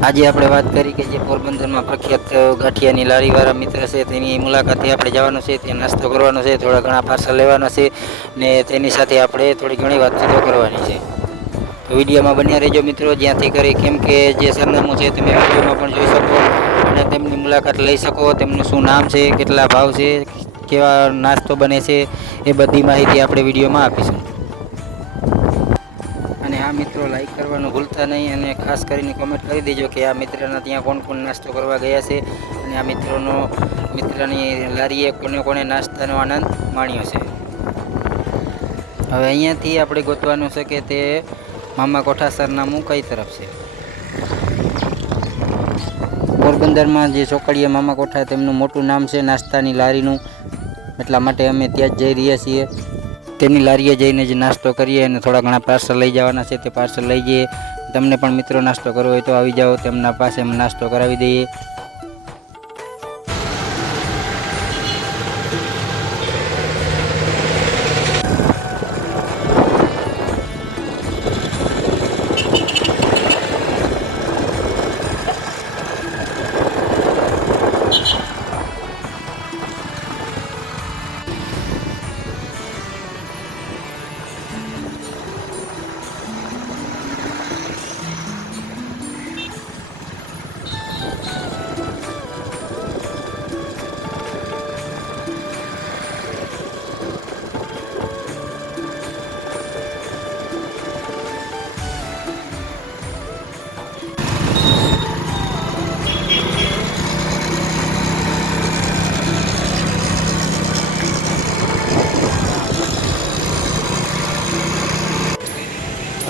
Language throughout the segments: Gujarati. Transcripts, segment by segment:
આજે આપણે વાત કરી કે જે પોરબંદરમાં પ્રખ્યાત ગાંઠિયાની લારીવાળા મિત્ર છે તેની મુલાકાતે આપણે જવાનું છે, ત્યાં નાસ્તો કરવાનો છે, થોડા ઘણા પાર્સલ લેવાના છે ને તેની સાથે આપણે થોડી ઘણી વાતચીતો કરવાની છે. તો વિડીયોમાં બન્યા રહેજો મિત્રો, જ્યાંથી કરી કેમ કે જે સરનામું છે તમે વિડીયોમાં પણ જોઈ શકો અને તેમની મુલાકાત લઈ શકો. તેમનું શું નામ છે, કેટલા ભાવ છે, કેવા નાસ્તો બને છે, એ બધી માહિતી આપણે વિડીયોમાં આપીશું. અને આ મિત્રો લાઈક કરવાનું ભૂલતા નહીં અને ખાસ કરીને કોમેન્ટ કરી દેજો કે આ મિત્રના ત્યાં કોણ કોણ નાસ્તો કરવા ગયા છે અને આ મિત્રની લારીએ કોને કોને નાસ્તાનો આનંદ માણ્યો છે. હવે અહીંયાથી આપણે ગોતવાનું છે કે તે મામા કોઠા સરનામું કઈ તરફ છે. પોરબંદરમાં જે ચોકડીએ મામા કોઠા તેમનું મોટું નામ છે નાસ્તાની લારીનું, એટલા માટે અમે ત્યાં જ જઈ રહ્યા છીએ. તેમની લારીએ જઈને જ નાસ્તો કરીએ અને થોડા ઘણા પાર્સલ લઈ જવાના છે, તે પાર્સલ લઈ જઈએ. તમને પણ મિત્રો નાસ્તો કરવો હોય તો આવી જાઓ, તેમના પાસે અમે નાસ્તો કરાવી દઈએ.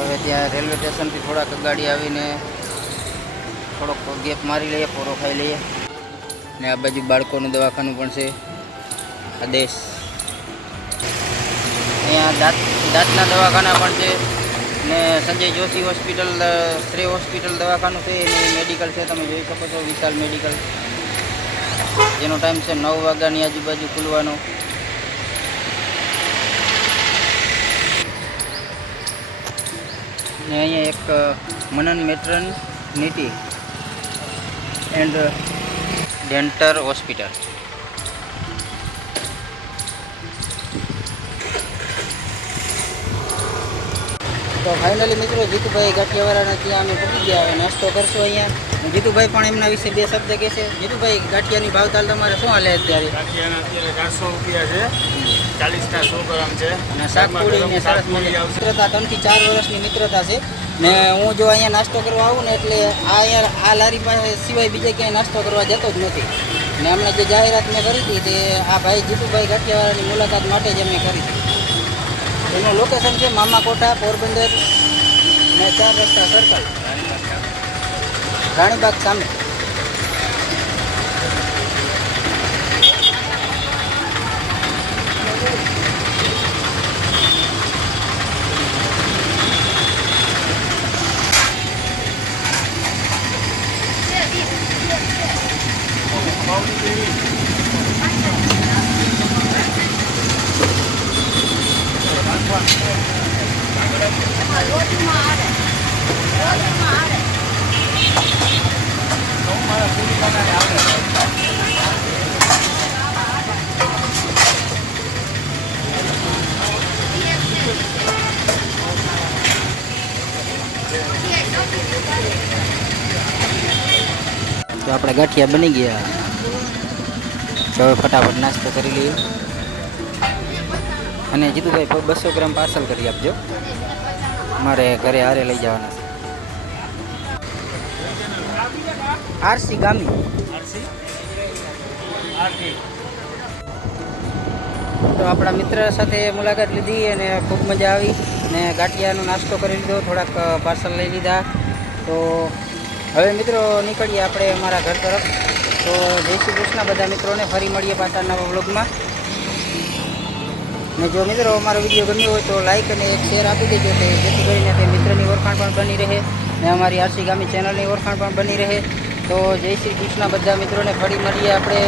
હવે ત્યાં રેલવે સ્ટેશનથી થોડાક ગાડી આવીને થોડોક ગેપ મારી લઈએ, પોરો ખાઈ લઈએ. ને આ બાજુ બાળકોનું દવાખાનું પણ છે, આદેશ. અહીંયા દાંતના દવાખાના પણ છે ને સંજય જોશી હોસ્પિટલ, શ્રેય હોસ્પિટલ દવાખાનું છે અને મેડિકલ છે, તમે જોઈ શકો છો, વિશાલ મેડિકલ, જેનો ટાઈમ છે 9 વાગ્યાની આજુબાજુ ખુલવાનો. ને અહીંયા એક મનન મેટર્નિટી એન્ડ ડેન્ટલ હોસ્પિટલ. તો ફાઇનલી મિત્રો જીતુભાઈ ગાંઠિયાવાળાના ત્યાં અમે પહોંચી ગયા. હવે નાસ્તો કરશો અહીંયા. જીતુભાઈ પણ એમના વિશે બે શબ્દ કહેશે. જીતુભાઈ, ગાંઠિયાની ભાવતાલ તમારે શું હાલે અત્યારે? ગાંઠિયાના અત્યારે 400 રૂપિયા છે, 40ના 100 ગ્રામ છે. અને શાકપુરી ને સરસ મિત્રતા, 3 થી 4 વર્ષની મિત્રતા છે. ને હું જો અહીંયા નાસ્તો કરવા આવું ને એટલે આ લારી પાસે સિવાય બીજે ક્યાંય નાસ્તો કરવા જતો જ નથી. ને હમણાં જે જાહેરાત મેં કરી હતી તે આ ભાઈ જીતુભાઈ ગાંઠિયાવાળાની મુલાકાત માટે જ અમે કરી હતી. એનું લોકેશન છે મામા કોઠા, પોરબંદર ને 4 રસ્તા સર્કલ, રાણીબાગ સામે. તો આપણે ગાંઠિયા બની ગયા. તો હવે ફટાફટ નાસ્તો કરી લઈએ. અને જીતુભાઈ 200 ગ્રામ પાર્સલ કરી આપજો, મારે ઘરે હારે લઈ જવાના છે. આરસી ગામી. તો આપણા મિત્ર સાથે મુલાકાત લીધી અને ખૂબ મજા આવી ને ગાંઠિયાનો નાસ્તો કરી લીધો, થોડાક પાર્સલ લઈ લીધા. તો હવે મિત્રો નીકળીએ આપણે અમારા ઘર તરફ. તો જય શ્રી કૃષ્ણ બધા મિત્રોને, ફરી મળીએ પાછા નવા વ્લોગમાં. ને જો મિત્રો અમારો વિડીયો ગમ્યો હોય તો લાઇક અને એક શેર આપી દેજો, કે જેથી કરીને તે મિત્રની ઓળખાણ પણ બની રહે ને અમારી આરસી ગામી ચેનલની ઓળખાણ પણ બની રહે. તો જય શ્રી કૃષ્ણ બધા મિત્રોને, ફરી મળીએ આપણે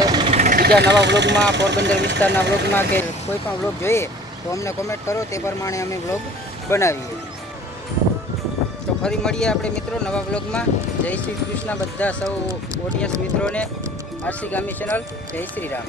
બીજા નવા વ્લોગમાં, પોરબંદર વિસ્તારના વ્લોગમાં. કે કોઈ પણ વ્લોગ જોઈએ તો અમને કોમેન્ટ કરો, તે પ્રમાણે અમે વ્લોગ બનાવીએ. તો ફરી મળીએ આપણે મિત્રો નવા બ્લોગમાં. જય શ્રી કૃષ્ણ બધા સૌ ઓડિયન્સ મિત્રોને. આરસી ગામી ચેનલ. જય શ્રી રામ.